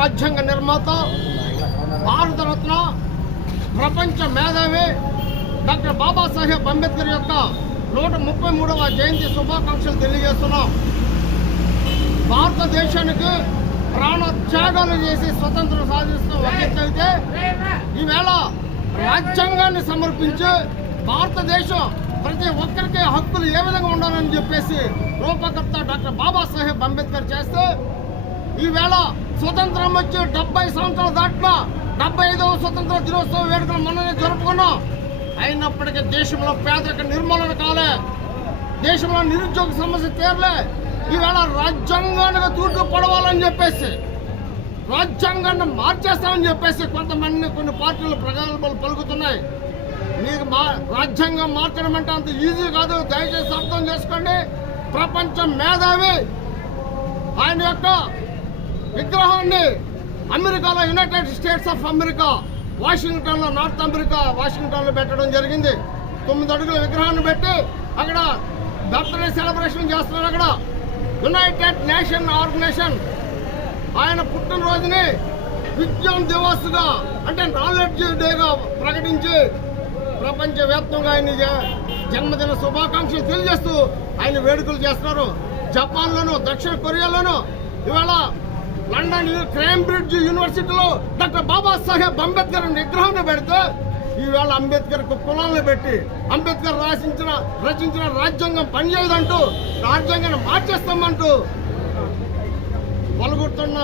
రాజ్యాంగ నిర్మాత భారతరత్న ప్రపంచ మేధావి డాక్టర్ బాబాసాహెబ్ అంబేద్కర్ యొక్క నూట ముప్పై మూడవ జయంతి శుభాకాంక్షలు తెలియజేస్తున్నాం. భారతదేశానికి ప్రాణ త్యాగాలు చేసి స్వతంత్రం సాధిస్తున్న ఒక ఈవేళ రాజ్యాంగాన్ని సమర్పించి భారతదేశం ప్రతి ఒక్కరికి హక్కులు ఏ విధంగా ఉండాలని చెప్పేసి రూపకర్త డాక్టర్ బాబాసాహెబ్ అంబేద్కర్ చేస్తే ఈవేళ స్వతంత్రం వచ్చి డెబ్బై సంవత్సరాలు దాటిన డెబ్బై ఐదవ స్వతంత్ర దినోత్సవ వేడుకలు మనమే జరుపుకున్నాం. అయినప్పటికీ దేశంలో పేదరిక నిర్మూలన కాలే. దేశంలో నిరుద్యోగ సమస్య తీరలే. ఈవేళ రాజ్యాంగానికి తూట్లు పడవాలని చెప్పేసి రాజ్యాంగాన్ని మార్చేస్తామని చెప్పేసి కొంతమంది కొన్ని పార్టీలు ప్రగల్భాలు పలుకుతున్నాయి. మీకు మా రాజ్యాంగం మార్చడం అంటే అంత ఈజీ కాదు. దయచేసి అర్థం చేసుకోండి. ప్రపంచం మేధావి. ఆయన యొక్క విగ్రహాన్ని అమెరికాలో యునైటెడ్ స్టేట్స్ ఆఫ్ అమెరికా వాషింగ్టన్లో నార్త్ అమెరికా వాషింగ్టన్లో పెట్టడం జరిగింది. తొమ్మిది అడుగుల విగ్రహాన్ని పెట్టి అక్కడ బర్త్డే సెలబ్రేషన్ చేస్తున్నారు అక్కడ. యునైటెడ్ నేషన్ ఆర్గనైజేషన్ ఆయన పుట్టినరోజుని విజ్ఞాన్ దివస్గా అంటే నాలెడ్జ్ డేగా ప్రకటించి ప్రపంచవ్యాప్తంగా ఆయన జ- జన్మదిన శుభాకాంక్షలు తెలియజేస్తూ ఆయన వేడుకలు చేస్తున్నారు. జపాన్లోను దక్షిణ కొరియాలోను ఇవాళ London Cambridge university doctor Babasaheb Ambedkar విగ్రహాన్ని పెడితే ఈవేళ అంబేద్కర్ కులాలను పెట్టి అంబేద్కర్ రాసించిన రచించిన రాజ్యాంగం పనిచేయదంటూ రాజ్యాంగాన్ని మార్చేస్తామంటూ పలుగుతున్న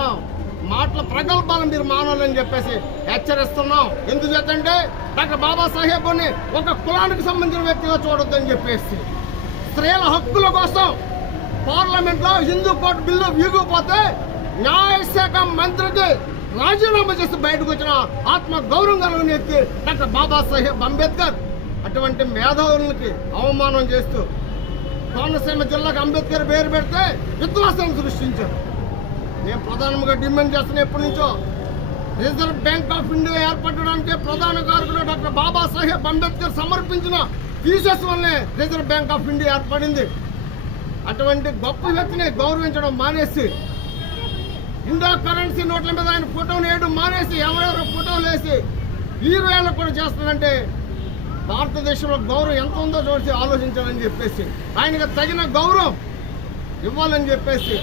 మాటల ప్రగల్భాలను మీరు మానాలని చెప్పేసి హెచ్చరిస్తున్నాం. ఎందుచేతంటే డాక్టర్ బాబా సాహెబ్ని ఒక కులానికి సంబంధించిన వ్యక్తిగా చూడొద్దని చెప్పేసి స్త్రీల హక్కుల కోసం పార్లమెంట్లో హిందూ కోర్టు బిల్లు వీగిపోతే న్యాయశాఖ మంత్రికి రాజీనామా చేసి బయటకు వచ్చిన ఆత్మ గౌరవం కలిగిన వ్యక్తి డాక్టర్ బాబాసాహెబ్ అంబేద్కర్ అటువంటి మేధావులకి అవమానం చేస్తూ కోనసీమ జిల్లాకు అంబేద్కర్ పేరు పెడితే విధ్వాసాన్ని సృష్టించారు. నేను ప్రధానంగా డిమాండ్ చేస్తున్న ఎప్పటి నుంచో రిజర్వ్ బ్యాంక్ ఆఫ్ ఇండియా ఏర్పడడానికి ప్రధాన కారకుడు డాక్టర్ బాబాసాహెబ్ అంబేద్కర్ సమర్పించిన థీసెస్ వల్లే రిజర్వ్ బ్యాంక్ ఆఫ్ ఇండియా ఏర్పడింది. అటువంటి గొప్ప వ్యక్తిని గౌరవించడం మానేసి ఇండో కరెన్సీ నోట్ల మీద ఆయన ఫోటోలు వేయడం మానేసి ఎవరెవరు ఫోటోలు వేసి హీరోయిన్లు కూడా చేస్తున్నారంటే భారతదేశంలో గౌరవం ఎంత ఉందో చూసి ఆలోచించాలని చెప్పేసి ఆయనకు తగిన గౌరవం ఇవ్వాలని చెప్పేసి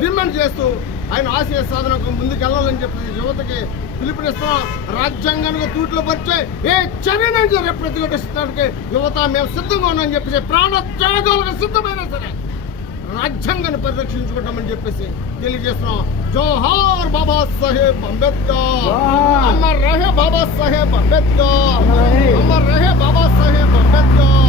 డిమాండ్ చేస్తూ ఆయన ఆశయ సాధనకు ముందుకెళ్ళాలని చెప్పేసి యువతకి పిలుపునిస్తున్న రాజ్యాంగానికి తూట్లు పరిచే ఏ చర్య నుంచి ప్రతిఘటిస్తానికి యువత మేము సిద్ధంగా ఉన్నామని చెప్పేసి ప్రాణ త్యాగాలకు సిద్ధమైనా సరే. राज्य परक्षा जोहार बाबा साहेब अंबेडकर। अमर रहे बाबा साहेब अंबेडकर। अमर रहे बाबा साहेब अंबेडकर।